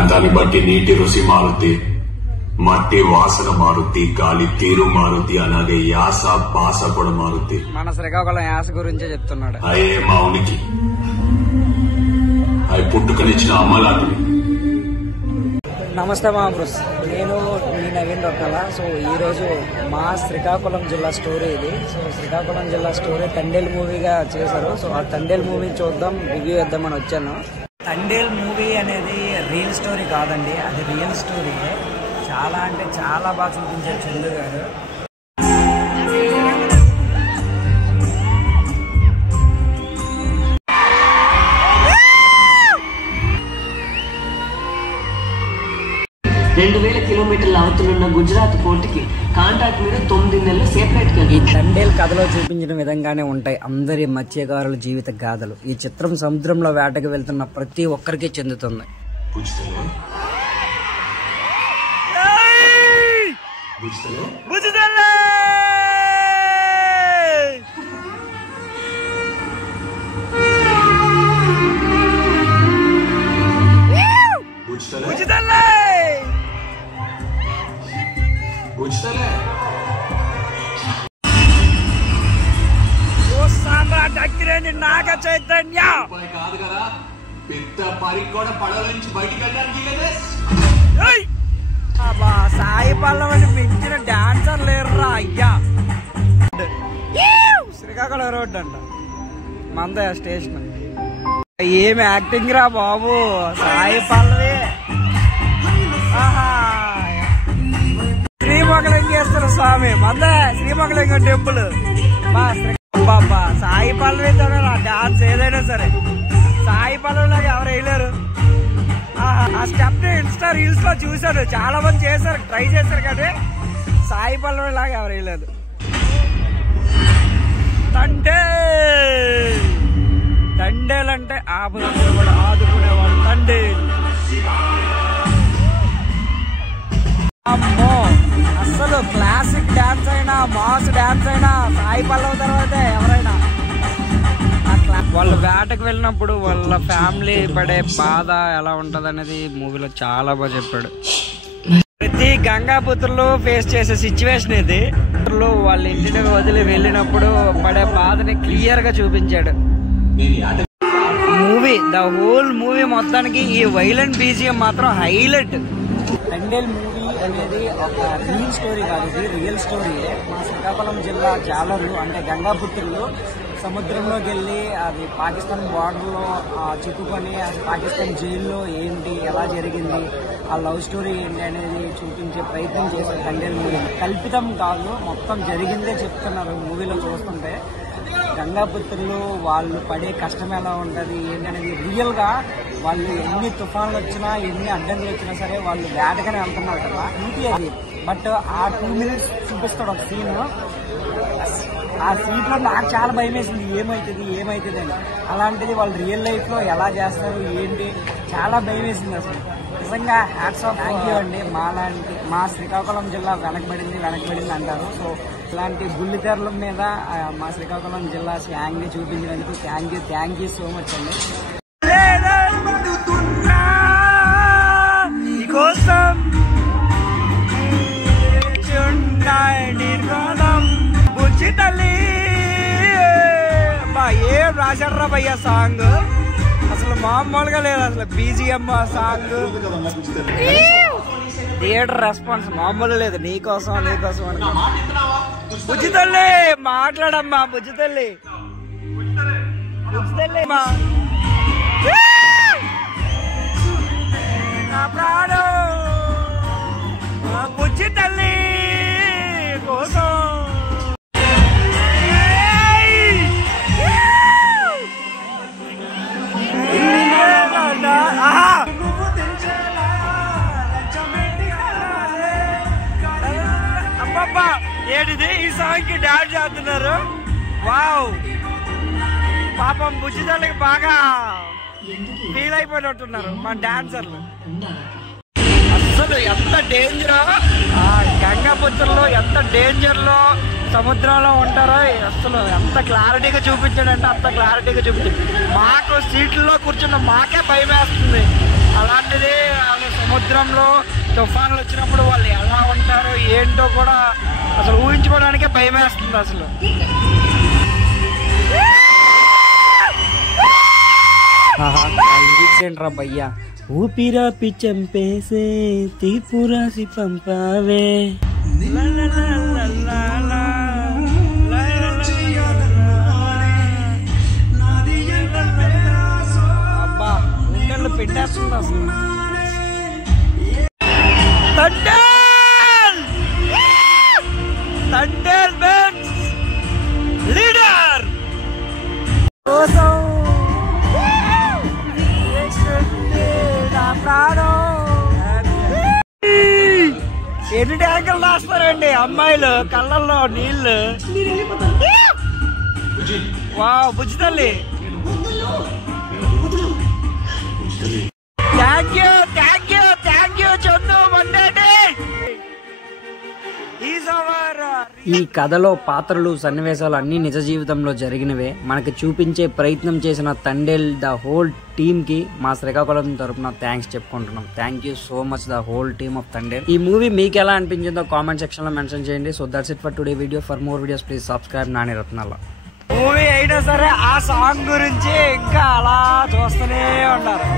ప్రాంతాన్ని బట్టి నీటి రుచి మారుద్ది, మట్టి వాసన మారుద్ది, గాలి తీరు మారుద్ది, అలాగే యాస భాష కూడా మారుద్ది. మన శ్రీకాకుళం యాస గురించే చెప్తున్నాడు. అయ్యే మా ఉనికి, అవి పుట్టుకనిచ్చిన అమ్మలాంటివి. నమస్తే మా బ్రూస్, నేను మీ నవీన్ రొక్కల. సో ఈరోజు మా శ్రీకాకుళం జిల్లా స్టోరీ ఇది. సో శ్రీకాకుళం జిల్లా స్టోరీ తండేల్ మూవీగా చేశారు. సో ఆ తండేల్ మూవీ చూద్దాం, రివ్యూ ఇద్దామని వచ్చాను. తండేల్ మూవీ అనేది రియల్ స్టోరీ కాదండి, అది రియల్ స్టోరీయే. చాలా అంటే చాలా బాగా చూపించారు చందు గారు. కిలోమీటర్ల అవతలున్న గుజరాత్ పోర్టుకి కాంట్రాక్ట్ మీద 9 నెలలు సేపరేట్. ఈ తండేల్ కథలో చూపించిన విధంగానే ఉంటాయి అందరి మత్స్యకారుల జీవిత గాథలు. ఈ చిత్రం సముద్రంలో వేటకు వెళ్తున్న ప్రతి ఒక్కరికి చెందుతుంది. నాగ చైతన్య కాదు కదా, పెద్ద పరికి కూడా పడవ నుంచి బయటికి వెళ్ళడానికి సాయి పల్లవిని మించిన డాన్సర్ లేరురా అయ్యా. శ్రీకాకుళం రోడ్ అంట మందయ స్టేషన్. ఏమి యాక్టింగ్ రా బాబు, సాయి పల్లవి. శ్రీమొగలింగ చేస్తారు స్వామి, మందయ శ్రీమొగలింగ టెంపుల్. బాబా సాయి పల్లవితోనే డాన్స్ ఏదైనా సరే. సాయి పల్లవిలాగా ఎవరు వేయలేరు. ఆ స్టెప్ ఇన్స్టా రీల్స్ లో చూసారు, చాలా మంది చేశారు, ట్రై చేశారు, కానీ సాయి పల్లవి లాగా ఎవరు వేయలేదు. తండేల్ అంటే ఆపదలు కూడా ఆదుకునేవాడు తండేల్. అమ్మో, అసలు క్లాసిక్ డాన్స్ అయినా మాస్ డాన్స్ అయినా సాయి పల్లవి తర్వాత ఎవరైనా. వాళ్ళు వేటకు వెళ్ళినప్పుడు వాళ్ళ ఫ్యామిలీ పడే బాధ ఎలా ఉంటది అనేది మూవీలో చాలా బాగా చెప్పాడు. ప్రతి గంగాపుత్రులు ఫేస్ చేసే సిచ్యువేషన్ ఇది. వాళ్ళ ఇంటిని వదిలి వెళ్ళినప్పుడు పడే బాధని క్లియర్ గా చూపించాడు. మూవీ ద హోల్ మూవీ మొత్తానికి ఈ వైలెంట్ బీజిఎం మాత్రం హైలైట్. తండేల్ మూవీ అనేది ఒక రియల్ స్టోరీ కాదు, ఇది రియల్ స్టోరీయే. మా శ్రీకాకుళం జిల్లా జాలర్లు అంటే గంగాపుత్రులు సముద్రంలోకి వెళ్ళి అది పాకిస్తాన్ బార్డర్లో చిక్కుకొని పాకిస్తాన్ జైల్లో ఏంటి, ఎలా జరిగింది, ఆ లవ్ స్టోరీ ఏంటి అనేది చూపించే ప్రయత్నం చేశారు తండేల్ మూవీ. కల్పితం కాదు, మొత్తం జరిగిందే చెప్తున్నారు మూవీలో చూస్తుంటే. గంగాపుత్రులు వాళ్ళు పడే కష్టం ఎలా ఉంటుంది ఏంటనేది రియల్ గా. వాళ్ళు ఎన్ని తుఫాన్లు వచ్చినా ఎన్ని అడ్డంకులు వచ్చినా సరే వాళ్ళు వేటగానే వెళ్తున్నారు కదా, ఇది అది. బట్ ఆ 2 minutes చూపిస్తాడు ఒక సీన్. ఆ సీట్ లో నాకు చాలా భయం వేసింది, ఏమైతుంది అని. అలాంటిది వాళ్ళు రియల్ లైఫ్ లో ఎలా చేస్తారు ఏంటి, చాలా భయం వేసింది అసలు. నిజంగా హ్యాట్స్ ఆఫ్, థ్యాంక్ యూ అండి. మా శ్రీకాకుళం జిల్లా వెనకబడింది అంటారు. సో ఇలాంటి బుల్లితెరల మీద మా శ్రీకాకుళం జిల్లా స్లాంగ్ చూపించినందుకు థ్యాంక్ యూ సో మచ్ అండి. ఏం రాశాడ్రా భయ్య సాంగ్, అసలు మామూలుగా లేదు. అసలు బీజిఎం సాంగ్, థియేటర్ రెస్పాన్స్ మామూలు లేదు. నీకోసం అనుకో. బుజ్జితల్లి మాట్లాడమ్మా, బుజ్జితల్లి మా ప్రాణం బుజ్జితల్లి కోసం. అబ్బబ్బా ఏంటిది, ఈ సాంగ్ కి డాన్స్ చేస్తున్నారు. వావ్, పాపం బుజ్జితల్లికి బాగా ఫీల్ అయిపోయినట్టున్నారు మా డాన్సర్లు. అసలు ఎంత డేంజర్, గంగాపుత్రులో ఎంత డేంజర్ లో సముద్రంలో ఉంటారో అసలు ఎంత క్లారిటీగా చూపించాడంటే అంత క్లారిటీగా చూపించాడు. మాకు సీట్లలో కూర్చున్న మాకే భయం వేస్తుంది. అలాంటిది సముద్రంలో తుఫాన్లు వచ్చినప్పుడు వాళ్ళు ఎలా ఉంటారో ఏంటో కూడా అసలు ఊహించుకోవడానికే భయం వేస్తుంది అసలు. లిరిక్స్ ఏంట్రా భయ్యా. ఊపిరా పిచ్చంపేసే తీపురాసి పంపావే అబ్బా గుండెలు పెట్టేస్తుంది అసలు. తండేల్ బెన్స్ లీడర్ కోసం ఎన్ని ట్యాంకులు రాస్తారండి అమ్మాయిలు కళ్ళల్లో నీళ్లు. వావ్ బుజ్జి తల్లి, thank you thank you thank you Chandu Mondeti. ఈ కథలో పాత్రలు సన్నివేశాలు అన్ని నిజ జీవితంలో జరిగినవే. మనకి చూపించే ప్రయత్నం చేసిన తండేల్ ద హోల్ టీమ్ కి మా శ్రీకాకుళం తరపున థ్యాంక్స్ చెప్పుకుంటున్నాం. Thank you so much the whole team of Thandel. ఈ మూవీ మీకు ఎలా అనిపించిందో కామెంట్ సెక్షన్ లో మెన్షన్ చేయండి. So that's it for today video. For more videos please subscribe Nani రత్నాల. మూవీ అయినా సరే ఆ సాంగ్ గురించి ఇంకా అలా చూస్తూనే ఉంటారు.